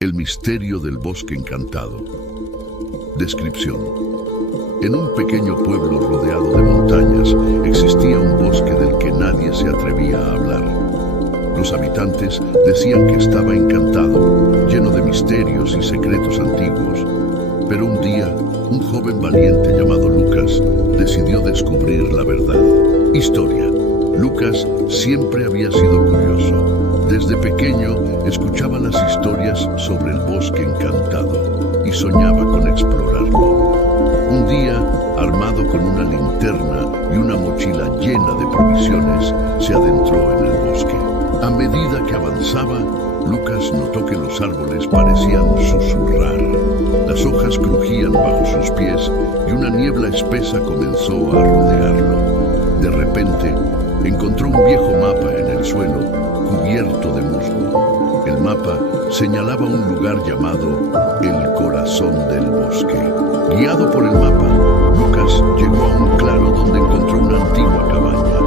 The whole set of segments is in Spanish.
El misterio del bosque encantado. Descripción. En un pequeño pueblo rodeado de montañas existía un bosque del que nadie se atrevía a hablar. Los habitantes decían que estaba encantado, lleno de misterios y secretos antiguos. Pero un día, un joven valiente llamado Lucas decidió descubrir la verdad. Historia. Lucas siempre había sido curioso. Desde pequeño escuchaba las historias sobre el bosque encantado y soñaba con explorarlo. Un día, armado con una linterna y una mochila llena de provisiones, se adentró en el bosque. A medida que avanzaba, Lucas notó que los árboles parecían susurrar. Las hojas crujían bajo sus pies y una niebla espesa comenzó a rodearlo. De repente, encontró un viejo mapa en el suelo, cubierto de musgo. El mapa señalaba un lugar llamado el corazón del bosque. Guiado por el mapa, Lucas llegó a un claro donde encontró una antigua cabaña.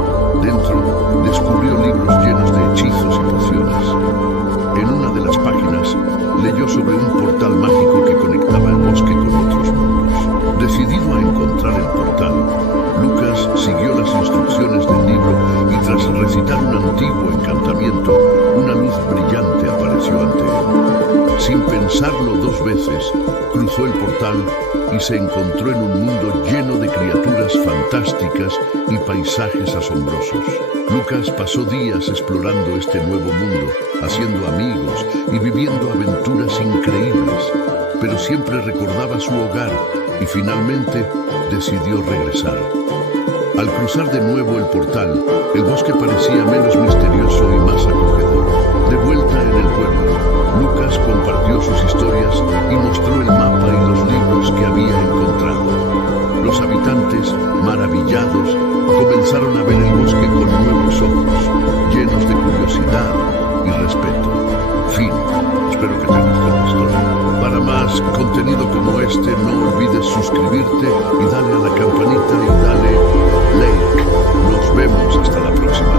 Dentro descubrió libros llenos de hechizos y pociones. En una de las páginas leyó sobre un portal mágico que conectaba el bosque con otros mundos. Decidido a encontrar el portal, Lucas siguió las instrucciones del libro y tras recitar un antiguo encantamiento, una luz brillante apareció ante él. Sin pensarlo dos veces, cruzó el portal y se encontró en un mundo lleno de criaturas fantásticas y paisajes asombrosos. Lucas pasó días explorando este nuevo mundo, haciendo amigos y viviendo aventuras increíbles, pero siempre recordaba su hogar y finalmente decidió regresar. Al cruzar de nuevo el portal, el bosque parecía menos misterioso y más acogedor. De vuelta en el pueblo, Lucas compartió sus historias y mostró el mapa y los libros que había encontrado. Los habitantes, maravillados, comenzaron a ver el bosque con nuevos ojos, llenos de curiosidad y respeto. Fin. Espero que te guste la historia. Para más contenido como este, no olvides suscribirte y dale a la campanita y dale like. Nos vemos hasta la próxima.